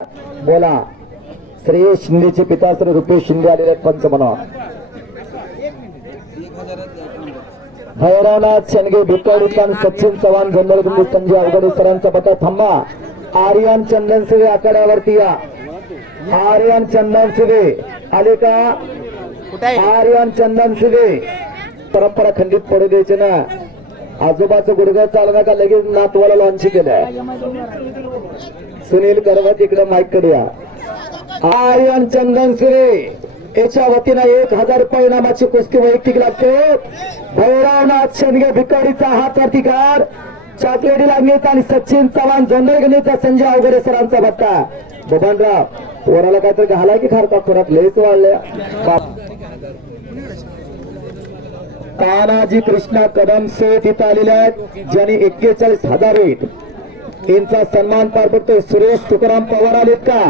बोला. श्री शिंदेचे पिता श्री रुपेश शिंदे आलेले आहेत पंच म्हणून भैरवनाथ शेंडगे भिकवडीकर सचिन चव्हाण झोंडलगुंडी संजय अवघडे सरांचा पता थांबा. आर्यन चंदन शिवे आखाड्यावरती या. आर्यन चंदन शिवे. आले का? आर्यन चंदन शिवे. परंपरा खंडित पडू द्यायचे ना. आजोबाचं गुडघं चालना का लगेच नातवाला लॉन्च केलंय. सुनील करवत इकडे माईककडे या. आर्यन चंदन शिरे याच्या वतीनं एक हजार रुपये इनामाची कुस्ती वैयक्तिक लागते. भैरवनाथ शेंडगे भिकारीचा हात प्रतिकार. चॉकलेटी लागणीचा आणि सचिन चव्हाण जोंदरगणीचा संजय अवघडे सरांचा भत्ता. बबनराव पोराला काहीतरी घालाय की खारका खोरात लयच वाढल्या. बाप. तानाजी कृष्णा कदम सेठ इथं आलेले आहेत. ज्यांनी एक्केचाळीस हजार रेट यांचा सन्मान पार पडतोय. सुरेश तुकाराम पवार आलेत का?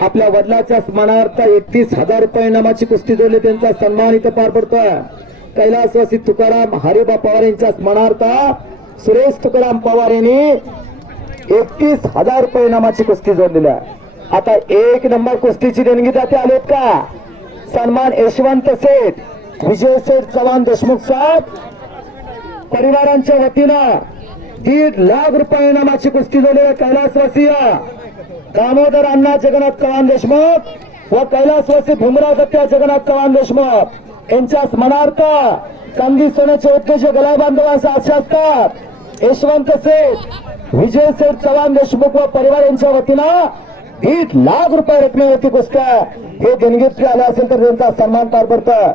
आपल्या वडिलाच्या स्मरणार्थ एकतीस हजार रुपये इनामाची कुस्ती जोडली त्यांचा सन्मान इथं पार पडतोय. कैलासवासी तुकाराम हरिबा पवार यांच्या स्मरणार्थ सुरेश तुकाराम पवार यांनी एकतीस हजार रुपये इनामाची कुस्ती जोडलेली आहे. आता एक नंबर कुस्तीची देणगी जाते आलेत का? सन्मान यशवंत सेठ विजय सेठ चव्हाण देशमुख साहेब परिवारांच्या वतीनं दीड लाख रुपये इनामाची कुस्ती झाली कैलासवासीय दामोदर अण्णा जगन्नाथ चव्हाण देशमुख व कैलासवासी भीमराव दत्त्या जगन्नाथ चव्हाण देशमुख. यांच्या स्मरणार्थ चांदी सोन्याचे उद्देश गला बांधवांचे आशा असतात. यशवंत सेठ विजय सेठ चव्हाण देशमुख व परिवार यांच्या वतीनं दीड लाख रुपये रकमेवरती कुस्त्या हे देणगीत आले असेल तर त्यांचा सन्मान पार पडतं.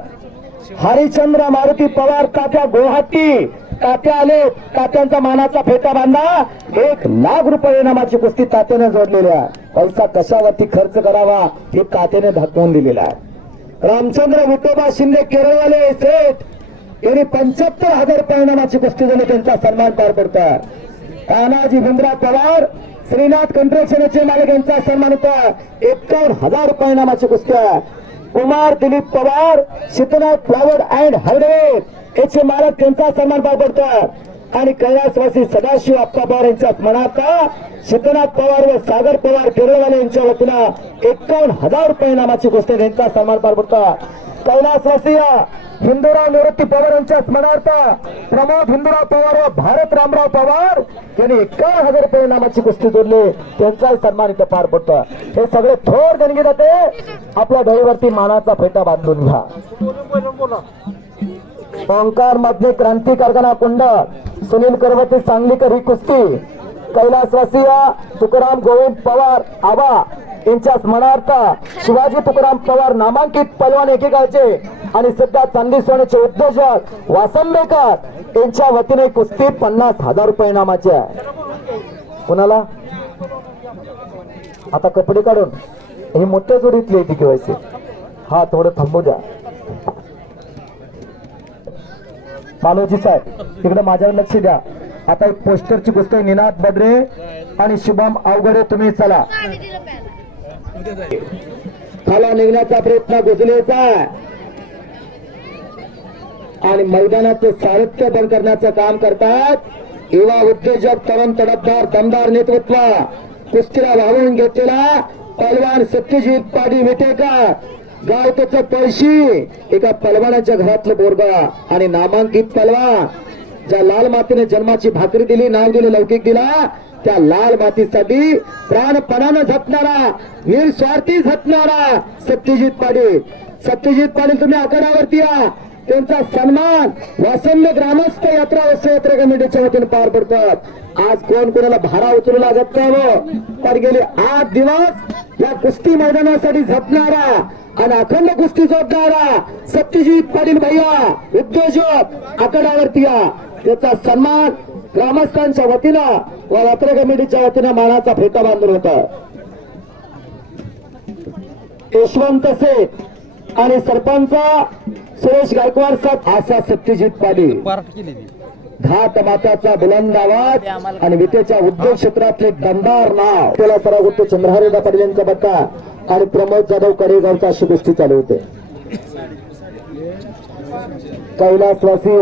हरिचंद्र मारुती पवार काका गुवाहाटी तात्या आले. तात्यांचा मानाचा फेटा बांधा. एक लाख रुपये इनामाची कुस्ती तात्याने जोडलेली आहे. पैसा कशावरती खर्च करावा हे तात्याने दाखवून दिलेला आहे. रामचंद्र विठोबा शिंदे केरळवाले सेठ. यांनी पंच्याहत्तर हजार रुपये इनामाची कुस्ती झाली त्यांचा सन्मान पार पडतात तानाजी भिंद्रा पवार श्रीनाथ कंट्रक्शन मालक यांचा सन्मान होता. एकावन्न हजार रुपये इनामाची कुस्त्या Kumar Dilip Pawar Shitnath flower and hardware याचे मालक त्यांचा सन्मान पार पडतात आणि कैलासवासी सदाशिव आप्पा पवार यांच्या स्मरणार्थ शीतनाथ पवार व सागर पवार केरळवाले यांच्या वतीनं एकावन्न हजार रुपये नामाची गोष्टी त्यांचा सन्मान पार पडतात कैलासवासी हिंदूराव निवृत्ती पवार यांच्या स्मरणार्थ प्रमोद हिंदूराव पवार व भारत रामराव पवार यांनी एकावन्न हजार रुपये नामाची कुस्ती जोडली. त्यांचाही सन्मान इथे पार पडतो हे सगळे थोर देणगी जाते आपल्या डोळीवरती मानाचा फेटा बांधून घ्या. ओंकार मधले क्रांती कारखाना कुंड सुनील करवती सांगलीकर ही कुस्ती कैलासवासीय तुकाराम गोविंद पवार आबा यांच्या स्मरणार्थ शिवाजी तुकाराम पवार नामांकित पलवान एकेकाळचे आणि सध्या चांदी सोन्याचे उद्योजक वासंबेकर यांच्या वतीने कुस्ती पन्नास हजार रुपये इनामाची आहे. कुणाला? आता कपडे काढून. ही मोठ्या जोडीतली ती केवायसी हा थोडं थांबू द्या. मालोजी साहेब तिकडे माझ्यावर लक्ष द्या. आता एक पोस्टरची गोष्ट निनाद बद्रे आणि शुभम अवघडे तुम्ही चला. खाला निघण्याचा प्रयत्न गुजलेचा आहे. आणि मैदानाचं साहित्य बंद करण्याचं काम करतात. युवा उद्योजक तरुण तडफदार दमदार नेतृत्व. कुस्तीला वाहून घेतलेला पलवान सत्यजित पाडी विटेकर. गाव त्याचं पैशी एका पलवानाच्या घरातलं बोरगा आणि नामांकित पलवान. ज्या लाल मातीने जन्माची भाकरी दिली नाव दिलं लौकिक दिला त्या लाल मातीसाठी प्राणपणानं झपणारा वीर स्वार्थी झपणारा सत्यजित पाटील सत्यजित पाटील तुम्ही आखाड्यावरती या. त्यांचा सन्मान वासंद ग्रामस्थ यात्रा वस्त्र यात्रा कमिटीच्या वतीने पार पडतात. आज कोण कोणाला भारा उचलू लागत नाही गेले आठ दिवस या कुस्ती मैदानासाठी झपणारा आणि अखंड कुस्ती जोडणारा सत्यजित पाटील भैया उद्योजक आखाड्यावरती या. त्याचा सन्मान ग्रामस्थांच्या वतीनं व यात्रा कमिटीच्या वतीनं मानाचा फेटा बांधून होता. यशवंत सेठ आणि सरपंच सुरेश गायकवाड साहेब असा सत्यजित पाटील घाट माताचा बुलंद आवाज आणि विटेच्या उद्योग क्षेत्रातले दमदार नाव. त्याला सराव होतो चंद्रहरेदा पाटील यांचा बत्ता आणि प्रमोद जाधव कडेगावचा अशी गोष्टी चालू होते. कैलासवासी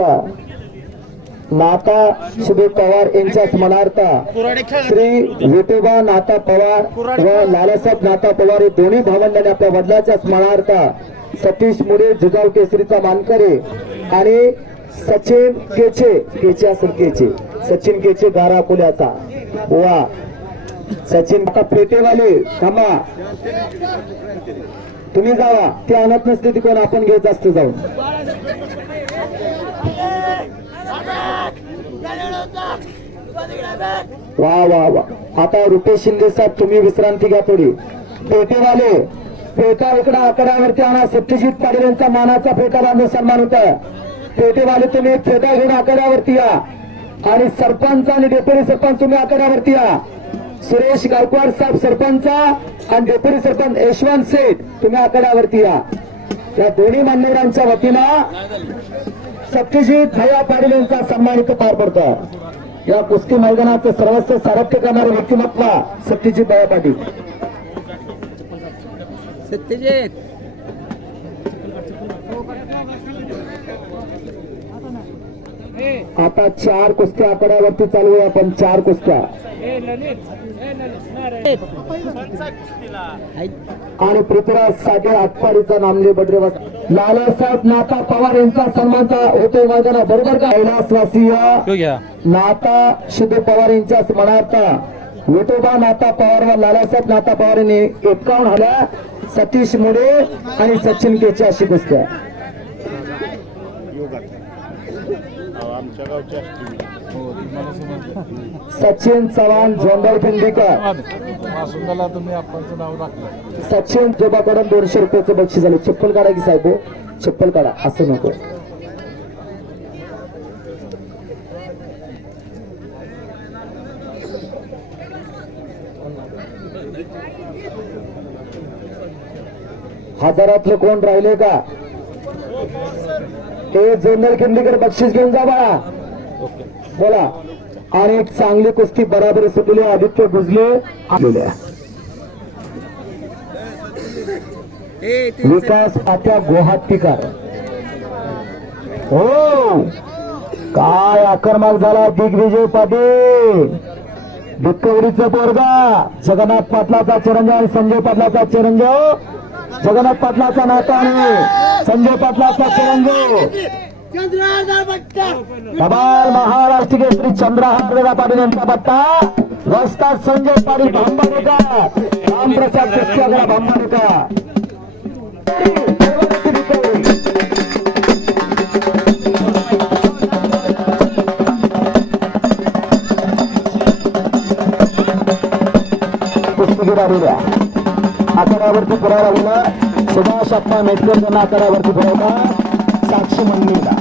नाता शुभे पवार यांच्या स्मरणार्थ श्री विठोबा नाता पवार व लालासाहेब नाता पवार हे दोन्ही भावंडांनी आपल्या वडिलाच्या स्मरणार्थ सतीश मुळे जुजाव केसरीचा मानकरे आणि सचिन केचे केचे असेल केचे. सचिन केचे गारा अकोल्याचा वा. सचिन का पेटेवाले थांबा. तुम्ही जावा. ते आणत नसते तिकडून आपण घेत असतो जाऊन. वा वा वा. आता रुपेश शिंदे साहेब तुम्ही विश्रांती घ्या थोडी. पेटेवाले पेटा इकडे आकड्यावरती आणा. सत्यजित पाटील यांचा मानाचा फेटा बांधून सन्मान होत पेटेवाले तुम्ही फेटा घेऊन आकड्यावरती या. आणि सरपंच आणि डेप्युटी सरपंच तुम्ही आकड्यावरती या. सुरेश गायकवाड साहेब सरपंच आणि डेप्युटी सरपंच यशवंत सेठ तुम्ही आकड्यावरती या. या दोन्ही मान्यवरांच्या वतीनं सत्यजित भैया पाटील यांचा सन्मान इथं पार पडतो या कुस्ती मैदानाचं सर्वस्व सारथ्य करणारे व्यक्तिमत्व सत्यजित भैया पाटील. सत्यजित. आता चार कुस्त्या आकड्यावरती चालू आहे आपण चार कुस्त्या. आणि पृथ्वीराज साठे आटपाडीचा नामले बडरे लालासाहेब नाथा पवार यांचा सन्मानचा होतोय मैदाना बरोबर का? कैलासवासीय नाता शुद्ध पवार यांच्या स्मरणार्थ विठोबा नाता पवार व लालासाहेब नाता पवार यांनी एक्कावन्न हल्या सतीश मुळे आणि सचिन केच्या अशी कुस्त्या. आमच्या गावच्या सचिन चव्हाण झोंडर पिंडीकर. वासुंदाला तुम्ही आपणचं नाव सचिन जोबाकडून दोनशे रुपयाचं बक्षीस झालं चप्पल काढा की साहेब हो. चप्पल काढा असं नको. हजारातलं कोण राहिले का? ते जोंदळ किंदीकर बक्षीस घेऊन जा बाळा. बोला. आणि एक चांगली कुस्ती बराबर सुटली. आदित्य भुजले आलेल्या. विकास आता गुवाहाटीकर हो. काय आक्रमक झाला दिग्विजय पाटील. दुःखवडीचं पोरगा. जगन्नाथ पाटलाचा चिरंजीव आणि संजय पाटलाचा चिरंजीव. जगन्नाथ पाटलाचा नाता आणि संजय पाटलाचा चिरंजीव. कबाल महाराष्ट्र केसरी चंद्रहार वेगा पाटील यांचा पट्टा रस्ता संजय पाटील भांबाडेकर. रामप्रसाद कुस्त्यागडा भांबाडेकर. कुस्तीगीर आलेल्या आकारावरती पुरावा लागला सुभाष अप्पा मेटकर यांना आकारावरती पुरवला साक्षी मंदिरला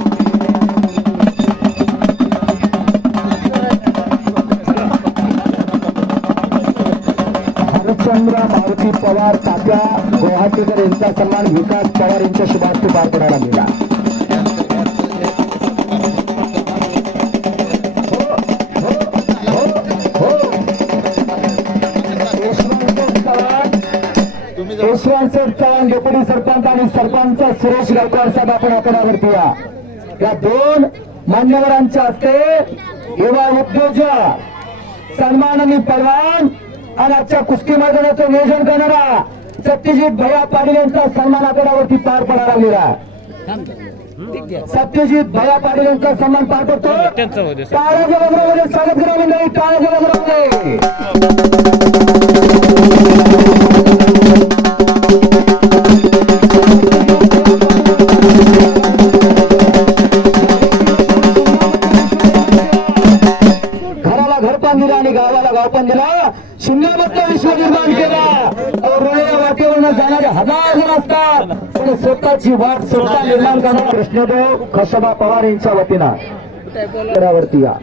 गुवाहाटीकर यांचा सन्मान विकास पवार यांच्या शुभास्ती पार पडायला गेला. चव्हाण डेप्युटी सरपंच आणि सरपंच सुरेश गायकवाड साहेब आपण आकड्यावरती या. या दोन मान्यवरांच्या हस्ते युवा उद्योजक सन्माननी पलवान आणि आजच्या कुस्ती मैदानाचं नियोजन करणारा सत्यजित भैया पाटील यांचा सन्मान आपल्यावरती पार पडायला लागलेला सत्यजित भैया पाटील यांचा सन्मान पार पडतो. त्यांचा होऊ स्वागत करा मंडळी टाळ्याच्या गजरामध्ये स्वतःची वाट स्वतः निर्माण करणार कृष्णदेव खशबा पवार यांच्या वतीनं या.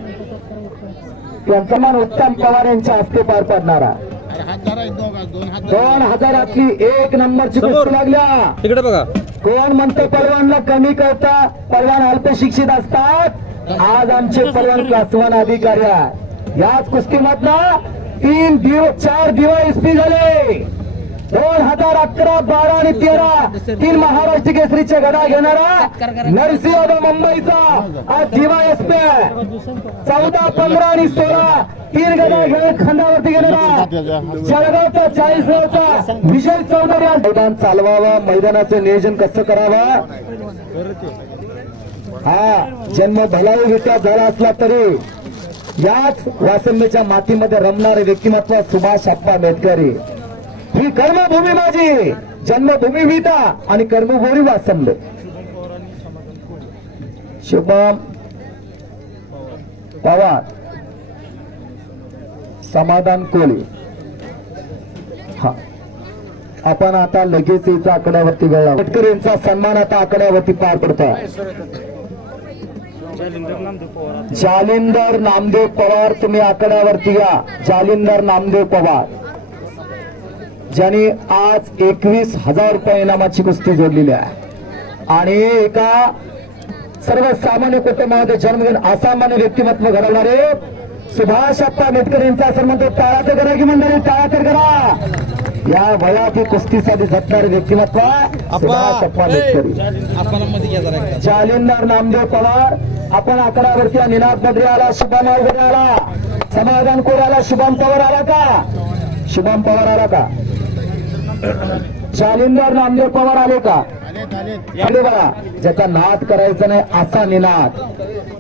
त्यांचा मान उत्तम पवार यांच्या हस्ते पार पडणारा. दोन हजारातली एक नंबरची कुस्ती लागल्या. तिकडे बघा. कोण म्हणतो परवानला कमी करता? परवान अल्प शिक्षित असतात. आज आमचे परवान क्लासवान अधिकारी आहे याच कुस्तीमधनं तीन दिवस चार दिवस एसपी झाले. दोन हजार अकरा बारा आणि तेरा. तीन महाराष्ट्र केसरीचे गदा घेणारा नरसिंह मुंबईचा आज डीवायएसपी आहे. चौदा पंधरा आणि सोळा. तीन गदा घेऊन खंडावरती गेलेला. जळगावचा चाळीस गावचा विजय चौधरी मैदान चालवावं मैदानाचं नियोजन कसं करावं? हा जन्म भलाई विद्या झाला असला तरी याच वासंबीच्या मातीमध्ये रमणारे व्यक्तिमत्व सुभाष अप्पा मेटकरी ही कर्मभूमी माझी. जन्मभूमी विता आणि कर्मभूमी वासंब शुभम. पवार. समाधान कोळी. हा. आपण आता लगेच याचा आकड्यावरती गळला मेटकरींचा सन्मान आता आकड्यावरती पार पडतो जालिंदर नामदेव पवार तुम्ही आकड्यावरती या. जालिंदर नामदेव पवार. ज्यांनी आज एकवीस हजार रुपये इनामाची कुस्ती जोडलेली आहे. आणि एका सर्वसामान्य कुटुंबामध्ये जन्म घेऊन असामान्य व्यक्तिमत्व घडवणारे सुभाष अप्पा मेटकर यांचा सन्मान तो टाळा तर करा की मंडळी टाळा तर करा. या वयात ही कुस्तीसाठी झटणारे व्यक्तिमत्व सुभाष अप्पा मेटकरी. जालिंदर नामदेव पवार आपण आकडावरती निनाद बद्री आला शुभम आला. समाधान कोर आला शुभम पवार आला का? शुभम पवार आला का? शालिंदर नामदेव पवार आले का? आले बघा ज्याचा नाद करायचा नाही असा निनाद.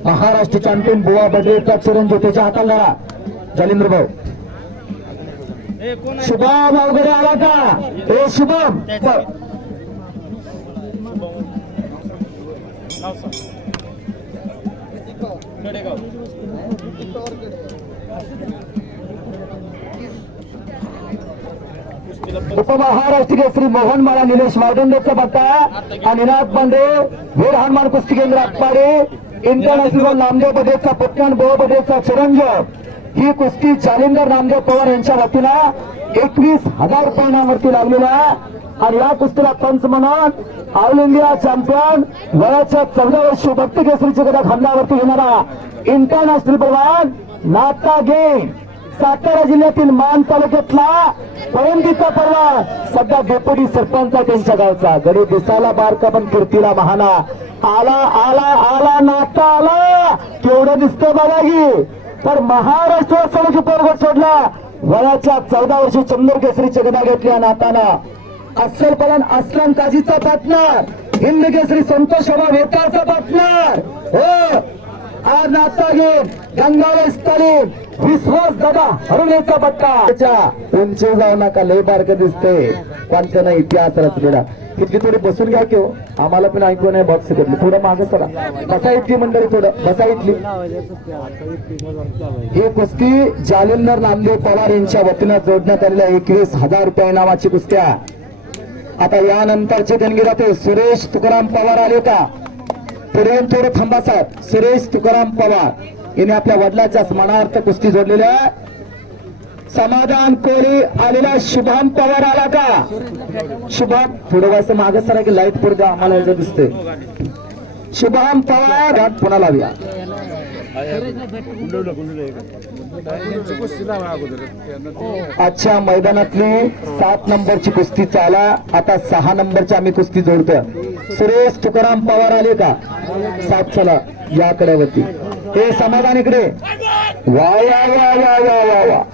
महाराष्ट्र चॅम्पियन बुवा बद्रेचा चिरंजीव ज्योतीच्या हाताला लढा जालिंद्र भाऊ. शुभम अवघडे आला का? ए शुभम. प- उपमहाराष्ट्रीय श्री मोहन माळा निलेश वावदंडेचा पत्ता आणि निनाद पांडे वीर हनुमान कुस्ती केंद्र आटपाडे इंटरनॅशनल नामदेव बदेचा पटकन बोह बदेचा चिरंजीव. ही कुस्ती जालिंदर नामदेव पवार यांच्या वतीनं एकवीस हजार रुपयांवरती लागलेला आणि या कुस्तीला पंच म्हणून ऑल इंडिया चॅम्पियन वयाच्या चौदा वर्ष भक्त केसरीच्या गदा खांदावरती घेणारा इंटरनॅशनल पलवान नाता गेम सातारा जिल्ह्यातील मान तालुक्यातला पळंदीचा परवा सध्या डेप्युटी सरपंच त्यांच्या गावचा. गडी दिसायला बारका पण कीर्तीला महाना. आला आला आला नाता आला. केवढं दिसतं बघा की तर महाराष्ट्र सडकी पोरगड सोडला. वयाच्या चौदा वर्षी चंदूर केसरीची गदा घेतल्या नाताना. अस्सल पलन अस्लम काजीचा पार्टनर हिंद केसरी संतोष बाबा वेतारचा पार्टनर हो. आज नाता घेऊन गंगावेश तालीम विश्वास दादा हरुणेचा पट्टा त्याच्या उंची जाऊ नका लय बारक दिसते कोणत्या नाही इतिहास रचलेला. इतकी थोडी बसून घ्या किंवा हो. आम्हाला पण ऐकू नाही बॉक्स घेतलं थोडं मागे चला. बसा इथली मंडळी थोडं. बसा इथली. ही कुस्ती जालिंदर नामदेव पवार यांच्या वतीनं जोडण्यात आलेल्या एकवीस हजार रुपये इनामाची कुस्त्या. आता यानंतरचे देणगी राहते सुरेश तुकाराम पवार आले का? पुढे थोडं थांबा साहेब सुरेश तुकाराम पवार. यांनी आपल्या वडिलाच्या स्मरणार्थ कुस्ती जोडलेल्या समाधान कोळी आलेला शुभम पवार आला का? शुभम थोडं वाजता मागे सरा की लाइट पुढे द्या आम्हाला याचं शुभम पवार पुन्हा लावूया. अच्छा मैदानातली सात नंबरची कुस्ती चाला. आता सहा नंबरची आम्ही कुस्ती जोडतोय. सुरेश तुकाराम पवार आले का? सात चला या कड्यावरती. हे समाधान इकडे. वा वा वा वा वा वा वा.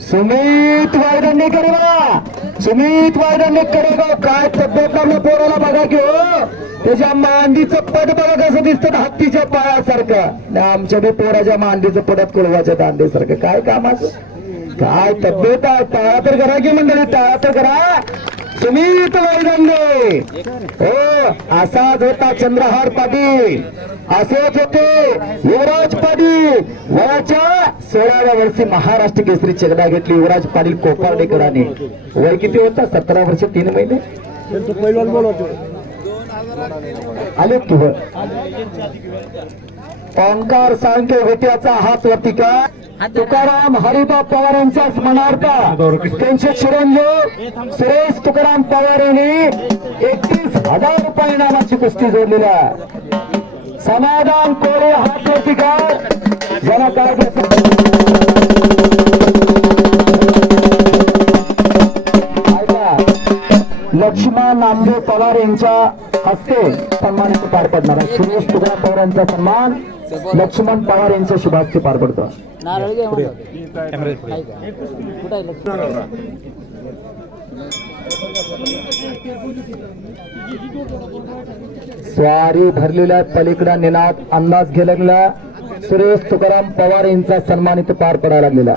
सुमित वायदंडेकर वा सुमित वायदंडेकर गाव काय तब्येत आपल्या पोराला बघा की हो. त्याच्या मांडीचं पट बघा कसं दिसतं हत्तीच्या पायासारखं. आमच्या बी पोराच्या मांडीचं पडत कुळवाच्या दांडेसारखं. काय कामाचं? काय तब्येत आहे? टाळा तर करा की मंडळी टाळा तर करा. सुमित वायदंडे हो असाच होता चंद्रहार पाटील असेच होते युवराज पाटील वयाच्या सोळाव्या वर्षी महाराष्ट्र केसरी चेगडा घेतली युवराज पाटील कोपार्डेकरांनी. वय किती होता? सतरा वर्ष तीन महिने? आले की ओंकार सांख्य होत्याचा हात वरती का तुकाराम हरिबा पवार यांच्या स्मरणार्थ त्यांचे चिरंजीव सुरेश तुकाराम पवार यांनी एकतीस हजार रुपये नावाची कुस्ती जोडलेली आहे. समाधान कोरे हात वरती का लक्ष्मण नामदेव पवार यांच्या हस्ते सन्मानित पार पडणार सुरेश तुकाराम पवार यांचा सन्मान. लक्ष्मण पवार यांच्या शुभ हस्ते पार पडतो? स्वारी भरलेल्या पलीकडा निनाद अंदाज घेतलेला सुरेश तुकाराम पवार यांचा सन्मानित पार पडायला लागलेला.